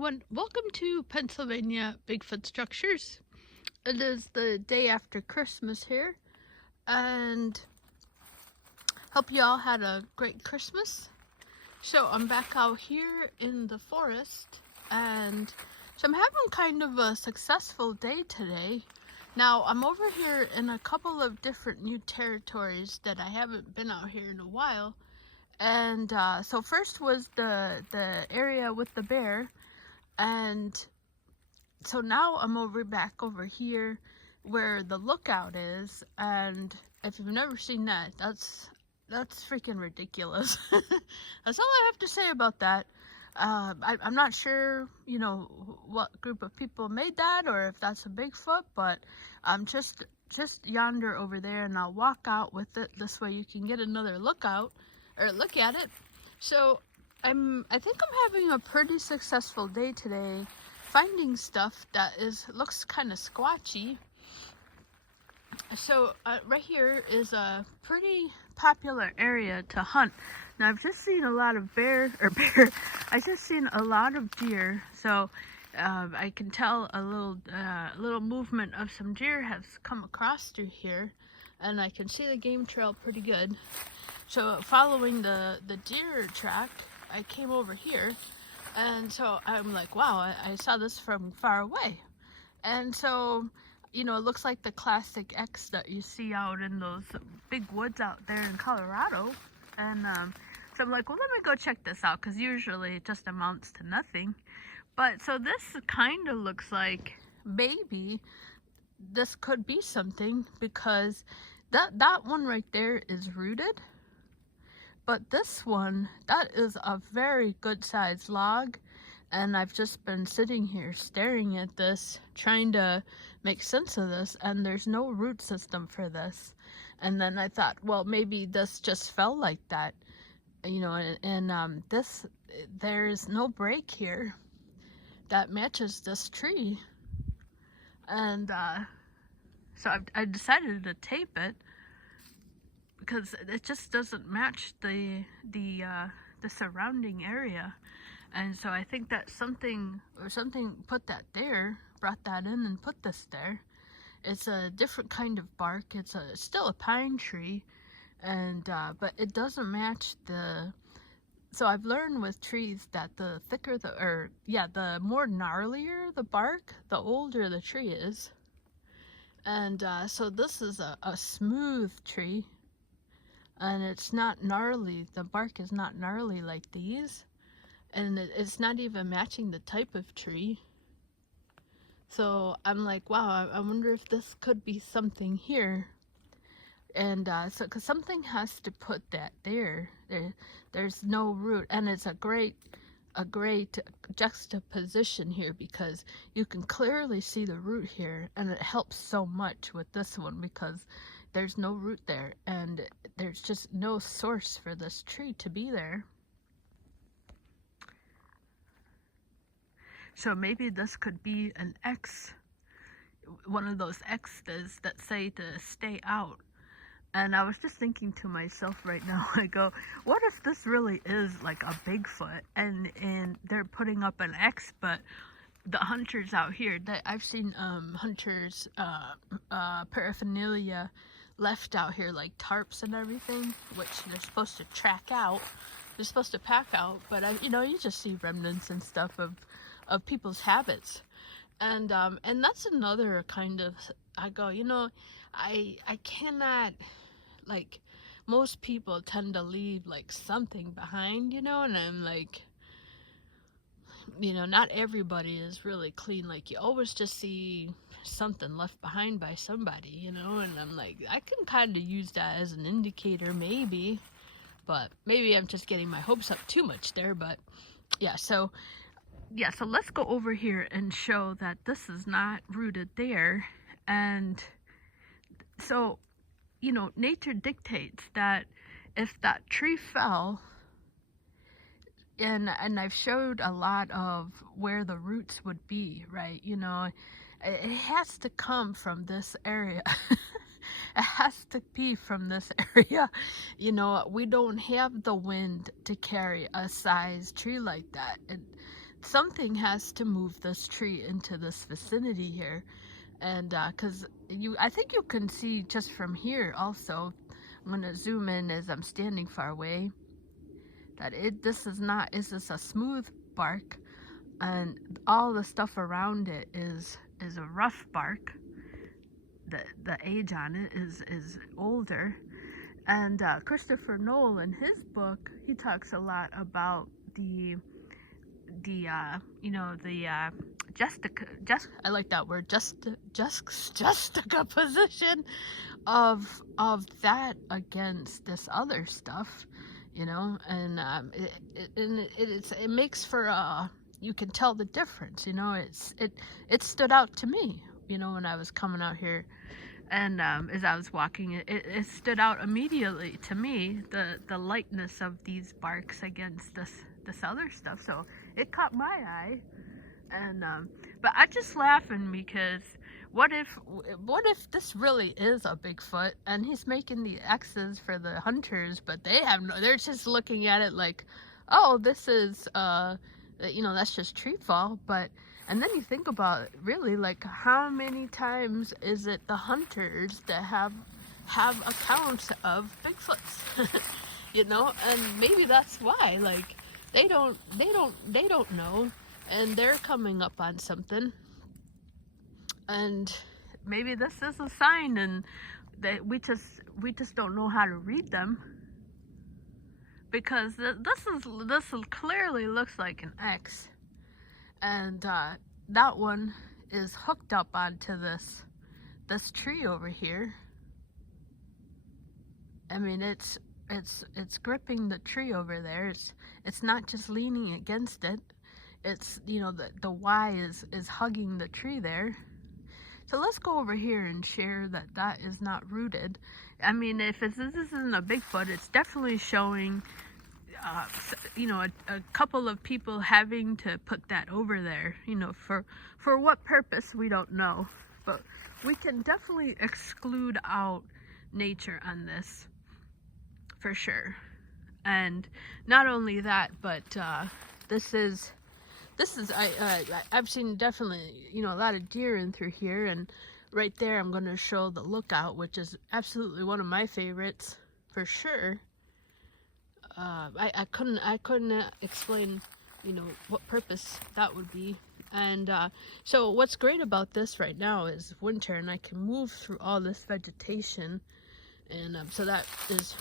everyone. Welcome to Pennsylvania Bigfoot Structures. It is the day after Christmas here, and hope you all had a great Christmas. So I'm back out here in the forest, and so I'm having kind of a successful day today. Now I'm over here in a couple of different new territories that I haven't been out here in a while. And so first was the area with the bear, and so now I'm back over here where the lookout is, and if you've never seen that, that's freaking ridiculous. That's all I have to say about that. I'm not sure, what group of people made that, or if that's a Bigfoot, but just yonder over there, and I'll walk out with it. This way you can get another look at it. So I think I'm having a pretty successful day today, finding stuff that looks kind of squatchy. So right here is a pretty popular area to hunt. Now I've just seen a lot of I've just seen a lot of deer. So I can tell a little movement of some deer has come across through here, and I can see the game trail pretty good. So following the deer track, I came over here, and so I'm like, wow, I saw this from far away. And so, it looks like the classic X that you see out in those big woods out there in Colorado. And so I'm like, well, let me go check this out, because usually it just amounts to nothing. But so this kind of looks like maybe this could be something, because that one right there is rooted. But this one, that is a very good sized log, and I've just been sitting here staring at this, trying to make sense of this, and there's no root system for this. And then I thought, well, maybe this just fell like that, and there's no break here that matches this tree. And so I decided to tape it, because it just doesn't match the surrounding area. And so I think that something put that there, brought that in and put this there. It's a different kind of bark. It's still a pine tree, and but it doesn't match the. So I've learned with trees that the thicker the more gnarlier the bark, the older the tree is. And so this is a smooth tree, and it's not gnarly. The bark is not gnarly like these, and it's not even matching the type of tree. So I'm like, wow, I wonder if this could be something here. And so, because something has to put that there's no root, and it's a great juxtaposition here, because you can clearly see the root here, and it helps so much with this one, because there's no root there, and there's just no source for this tree to be there. So maybe this could be an X, one of those X's that say to stay out. And I was just thinking to myself right now, I go, what if this really is like a Bigfoot, and they're putting up an X, but the hunters out here, I've seen hunters paraphernalia left out here, like tarps and everything, which they're supposed to track out. They're supposed to pack out, but you just see remnants and stuff of people's habits. And that's another kind of, I go, I cannot, like, most people tend to leave like something behind, and I'm like, not everybody is really clean. Like, you always just see something left behind by somebody, and I'm like, I can kind of use that as an indicator, maybe, but maybe I'm just getting my hopes up too much there. But so let's go over here and show that this is not rooted there. And so, nature dictates that if that tree fell, and I've showed a lot of where the roots would be, right? It has to come from this area. It has to be from this area. We don't have the wind to carry a size tree like that. something has to move this tree into this vicinity here. And because I think you can see just from here also, I'm going to zoom in as I'm standing far away, that this is a smooth bark, and all the stuff around it is a rough bark. The age on it is older. And Christopher Noel, in his book, he talks a lot about the I like that word, juxtaposition of that against this other stuff, and it makes for you can tell the difference. It stood out to me, when I was coming out here, and as I was walking, it stood out immediately to me, the lightness of these barks against this other stuff. So it caught my eye. And but I just laughing because what if this really is a Bigfoot and he's making the X's for the hunters, but they're just looking at it like, oh, this is that's just tree fall. And then you think about it, really, like, how many times is it the hunters that have accounts of Bigfoots? And maybe that's why, like, they don't know, and they're coming up on something, and maybe this is a sign, and that we just don't know how to read them, because this clearly looks like an X, and that one is hooked up onto this tree over here. I mean, it's gripping the tree over there. It's not just leaning against it. It's, the Y is hugging the tree there. So let's go over here and share that is not rooted. I mean, if this isn't a Bigfoot, it's definitely showing, a couple of people having to put that over there, for what purpose, we don't know. But we can definitely exclude out nature on this, for sure. And not only that, but I've seen definitely, a lot of deer in through here, and right there I'm going to show the lookout, which is absolutely one of my favorites, for sure. I couldn't explain, what purpose that would be. And so what's great about this right now is winter, and I can move through all this vegetation, and so that is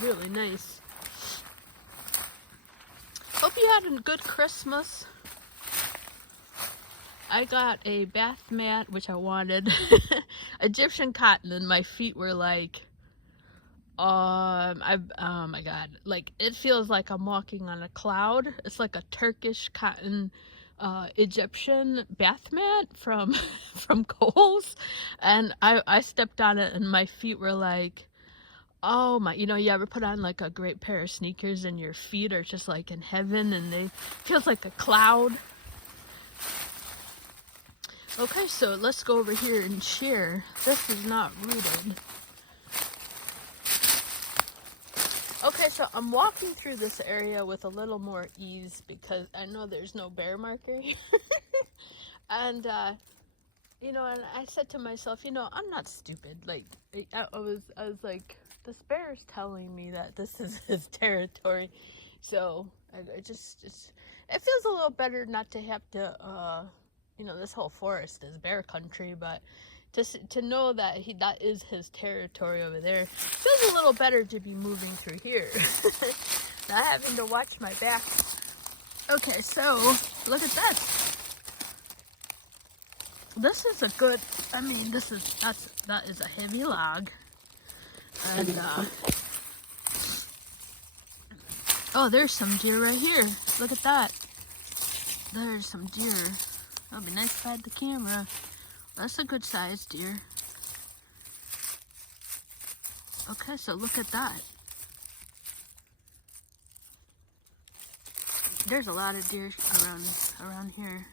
really nice. Hope you had a good Christmas. I got a bath mat, which I wanted, Egyptian cotton, and my feet were like, oh my God, like, it feels like I'm walking on a cloud. It's like a Turkish cotton Egyptian bath mat from Kohl's, and I stepped on it and my feet were like, oh my, you ever put on like a great pair of sneakers and your feet are just like in heaven, and they feels like a cloud. Okay, so let's go over here and share. This is not rooted. Okay, so I'm walking through this area with a little more ease because I know there's no bear marker here. And, and I said to myself, I'm not stupid. Like, I was like, this bear is telling me that this is his territory. So, it feels a little better not to have to, this whole forest is bear country, but to know that that is his territory over there feels a little better to be moving through here. Not having to watch my back. Okay, so look at this. This is a good, that is a heavy log. And oh, there's some deer right here. Look at that. There's some deer. That'll be nice if I had the camera. That's a good sized deer. Okay, so look at that. There's a lot of deer around here.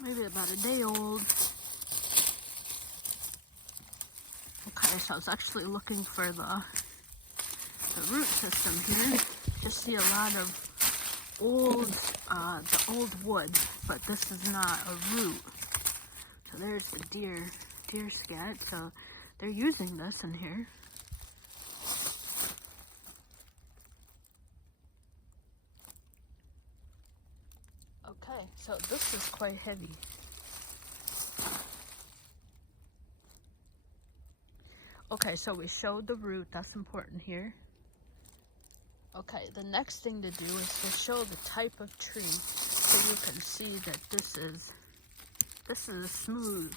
Maybe about a day old. Okay, so I was actually looking for the root system here. Just see a lot of old, the old wood, but this is not a root. So there's the deer scat. So they're using this in here. Okay, so this is quite heavy. Okay, so we showed the root, that's important here. Okay, the next thing to do is to show the type of tree so you can see that this is smooth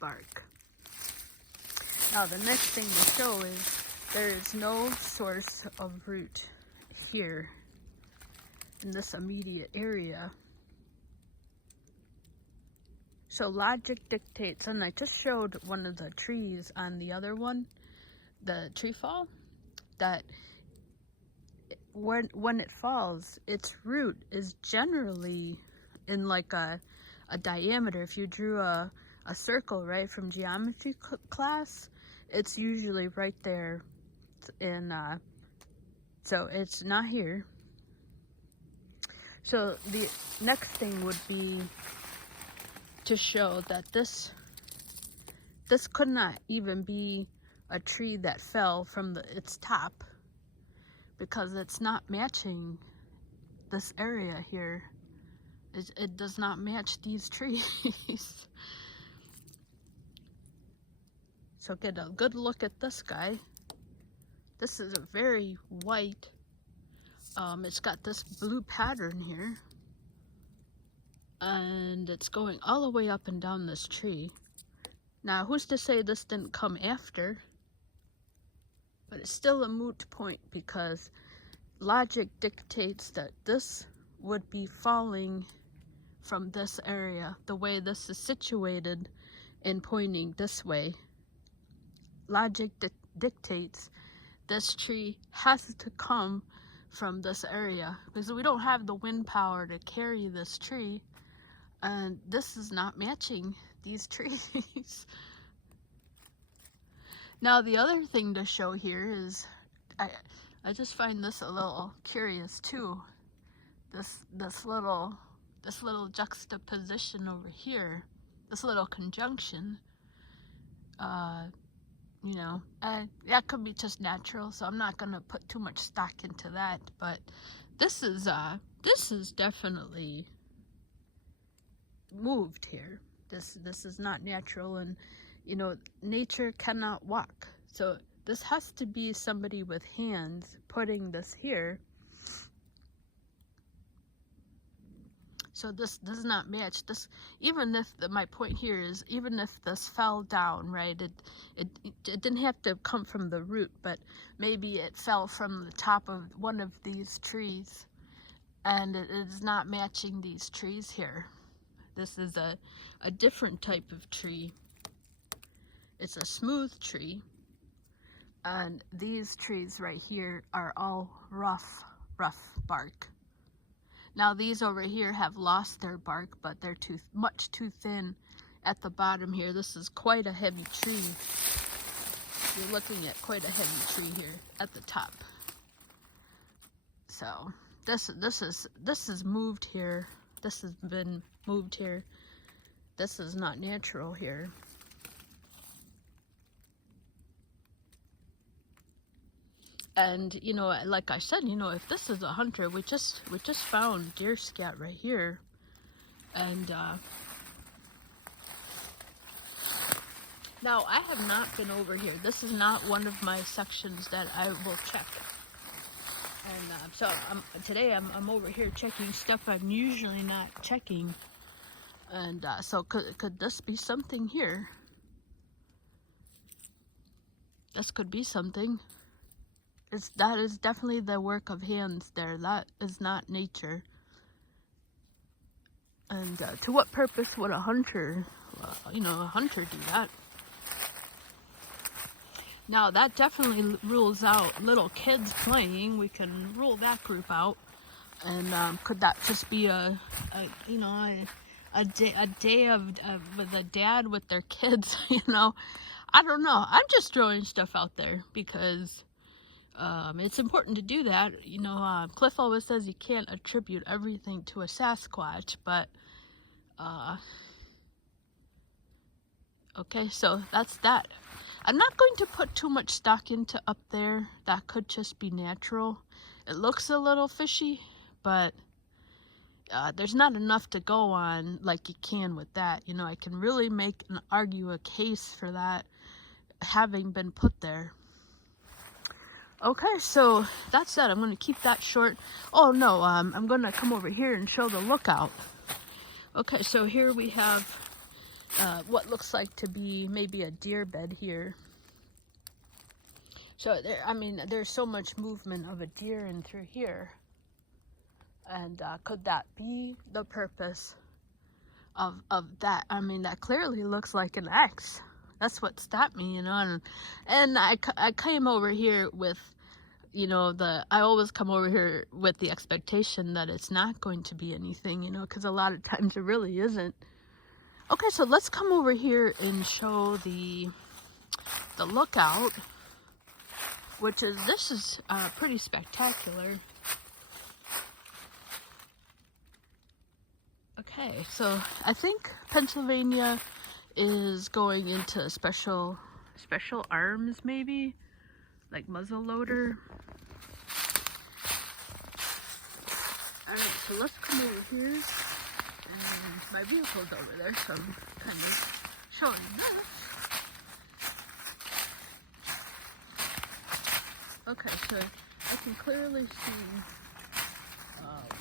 bark. Now the next thing to show is there is no source of root here in this immediate area. So logic dictates, and I just showed one of the trees on the other one, the tree fall, that when it falls, its root is generally in like a diameter. If you drew a circle, right, from geometry class, it's usually right there. So it's not here. So the next thing would be to show that this could not even be a tree that fell from its top, because it's not matching this area here. It does not match these trees. So get a good look at this guy. This is a very white, it's got this blue pattern here, and it's going all the way up and down this tree. Now, who's to say this didn't come after? But it's still a moot point, because logic dictates that this would be falling from this area, the way this is situated and pointing this way. Logic dictates this tree has to come from this area, because we don't have the wind power to carry this tree, and this is not matching these trees. Now the other thing to show here is, I just find this a little curious too. This little juxtaposition over here, this little conjunction. You know, that could be just natural, so I'm not gonna put too much stock into that. But this is definitely moved here. This is not natural, and you know, nature cannot walk. So this has to be somebody with hands putting this here. So this does not match this. Even if my point here is, even if this fell down, right, it didn't have to come from the root, but maybe it fell from the top of one of these trees, and it is not matching these trees here. This is a different type of tree. It's a smooth tree, and these trees right here are all rough bark. Now these over here have lost their bark, but they're much too thin at the bottom here. This is quite a heavy tree. You're looking at quite a heavy tree here at the top. So this is moved here. This has been moved here. This is not natural here. And you know, like I said, you know, if this is a hunter, we just found deer scat right here, and now I have not been over here. This is not one of my sections that I will check. And so today I'm over here checking stuff I'm usually not checking, and so could this be something here? This could be something. That is definitely the work of hands there. That is not nature. And to what purpose would a hunter, do that? Now that definitely rules out little kids playing. We can rule that group out. And could that just be a day of with a dad with their kids. You know, I don't know. I'm just throwing stuff out there because it's important to do that. You know, Cliff always says you can't attribute everything to a Sasquatch, but okay, so that's that. I'm not going to put too much stock into up there. That could just be natural. It looks a little fishy, but there's not enough to go on like you can with that. You know, I can really make and argue a case for that having been put there. Okay, so that's that. I'm going to keep that short. Oh no, I'm going to come over here and show the lookout. Okay, so here we have what looks like to be maybe a deer bed here. So there, I mean, there's so much movement of a deer in through here. And could that be the purpose of that? I mean, that clearly looks like an X. That's what stopped me, you know. And I came over here with, you know, I always come over here with the expectation that it's not going to be anything, you know, because a lot of times it really isn't. Okay, so let's come over here and show the lookout, which is, this is pretty spectacular. Okay, so I think Pennsylvania is going into special arms, maybe, like muzzle loader. All right, so let's come over here, and my vehicle's over there, so I'm kind of showing this. Okay, so I can clearly see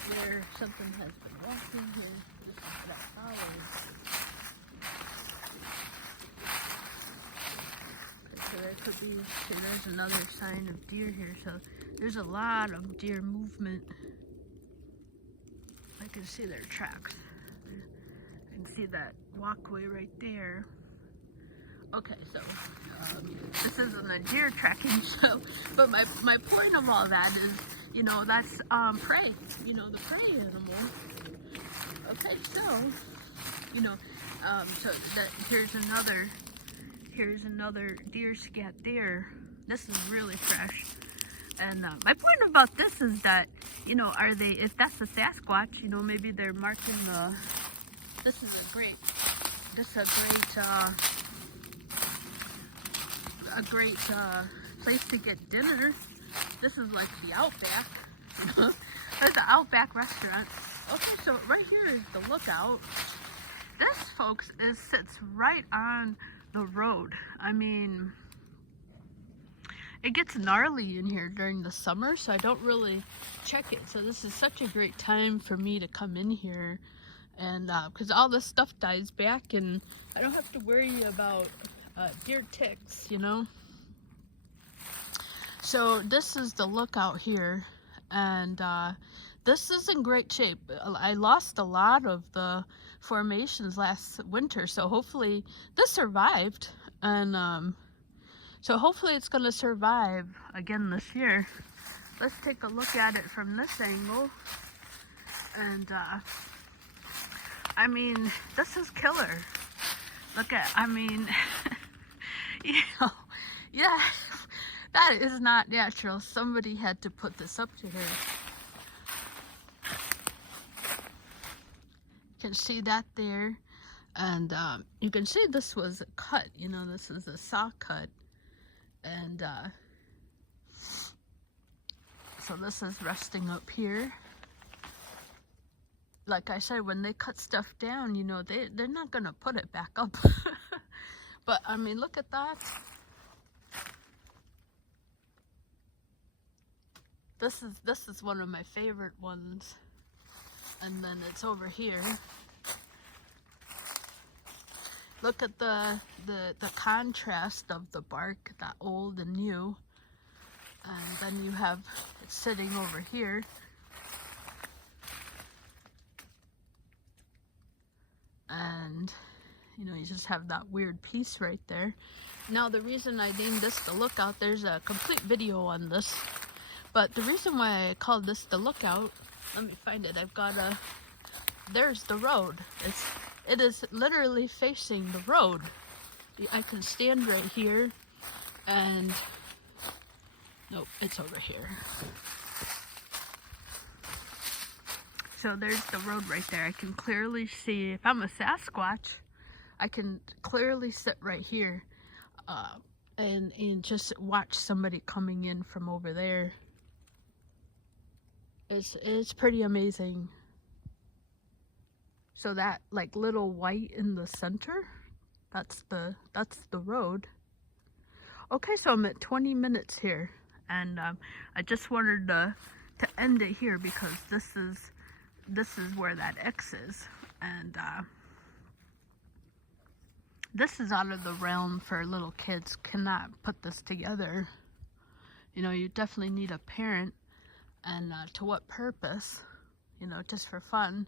where something has been walking here. This is what I followed. Okay, so there could be, okay, there's another sign of deer here. So there's a lot of deer movement. I can see their tracks. I can see that walkway right there. Okay, so this isn't a deer tracking show, but my point of all that is, you know, that's prey, you know, the prey animal. Okay, so, you know, so that here's another deer scat there. This is really fresh. And my point about this is that, you know, if that's a Sasquatch, you know, maybe they're marking this is a great place to get dinner. This is like the Outback. There's an Outback restaurant. Okay, so right here is the lookout. This, folks, sits right on the road. I mean, it gets gnarly in here during the summer, so I don't really check it. So this is such a great time for me to come in here, and because all this stuff dies back, and I don't have to worry about deer ticks, you know. So this is the lookout here, and this is in great shape. I lost a lot of the formations last winter, so hopefully this survived, and so hopefully it's going to survive again this year. Let's take a look at it from this angle, and I mean, this is killer. Look at, I mean, you know, yeah. That is not natural. Somebody had to put this up to her. You can see that there. And you can see this was a cut. You know, this is a saw cut. And so this is resting up here. Like I said, when they cut stuff down, you know, they're not going to put it back up. But, I mean, look at that. This is one of my favorite ones, and then it's over here. Look at the contrast of the bark, that old and new, and then you have it sitting over here. And you know, you just have that weird piece right there. Now the reason I named this the lookout, there's a complete video on this. But the reason why I called this the lookout, let me find it. I've got a there's the road. It is literally facing the road. I can stand right here and nope, it's over here. So there's the road right there. I can clearly see, if I'm a Sasquatch, I can clearly sit right here and just watch somebody coming in from over there. It's pretty amazing. So that like little white in the center, that's the road. Okay, so I'm at 20 minutes here, and I just wanted to end it here because this is where that X is, and this is out of the realm for little kids. Cannot put this together. You know, you definitely need a parent, and to what purpose? You know, just for fun.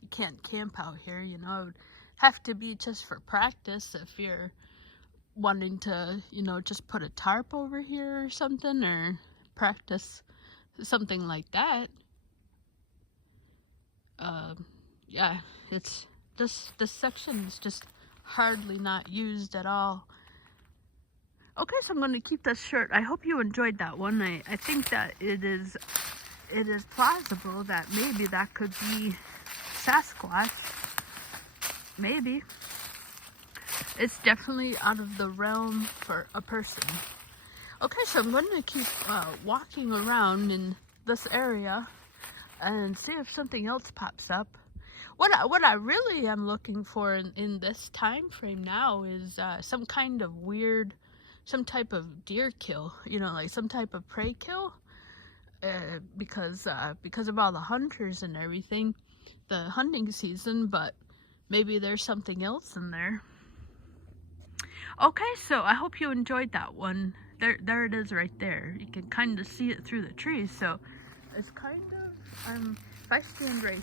You can't camp out here, you know. It would have to be just for practice if you're wanting to, you know, just put a tarp over here or something, or practice something like that. Yeah, it's this section is just hardly not used at all. Okay, so I'm going to keep this short. I hope you enjoyed that one. I think that it is plausible that maybe that could be Sasquatch. Maybe. It's definitely out of the realm for a person. Okay, so I'm going to keep walking around in this area and see if something else pops up. What I really am looking for in this time frame now is some kind of weird, some type of deer kill, you know, like some type of prey kill, because of all the hunters and everything, the hunting season. But maybe there's something else in there. Okay, so I hope you enjoyed that one. There it is right there. You can kind of see it through the trees. So it's kind of, if I stand right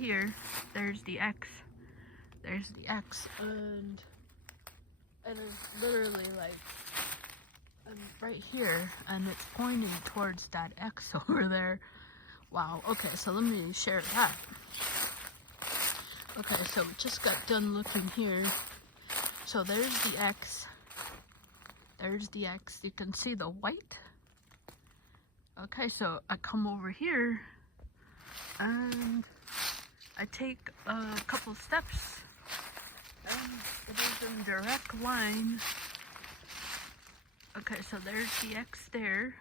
here, there's the X. There's the X, and it's literally like, I'm right here, and it's pointing towards that X over there. Wow, okay, so let me share that. Okay, so we just got done looking here. So there's the X. There's the X. You can see the white. Okay, so I come over here and I take a couple steps, and it is in direct line. Okay, so there's the X there.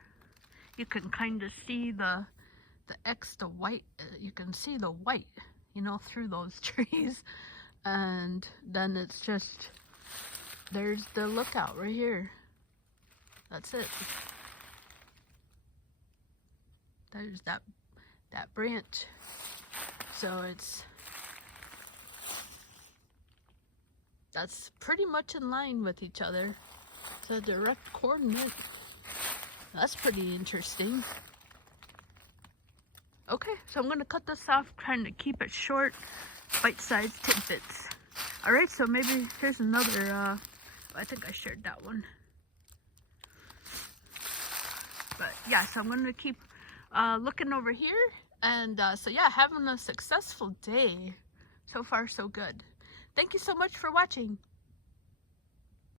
You can kind of see the X, the white. You can see the white, you know, through those trees. And then it's just, there's the lookout right here. That's it. There's that branch. So that's pretty much in line with each other. It's a direct coordinate. That's pretty interesting. Okay, so I'm going to cut this off, trying to keep it short, bite-sized tidbits. Alright, so maybe here's another, I think I shared that one. But yeah, so I'm going to keep looking over here. And so yeah, having a successful day. So far, so good. Thank you so much for watching.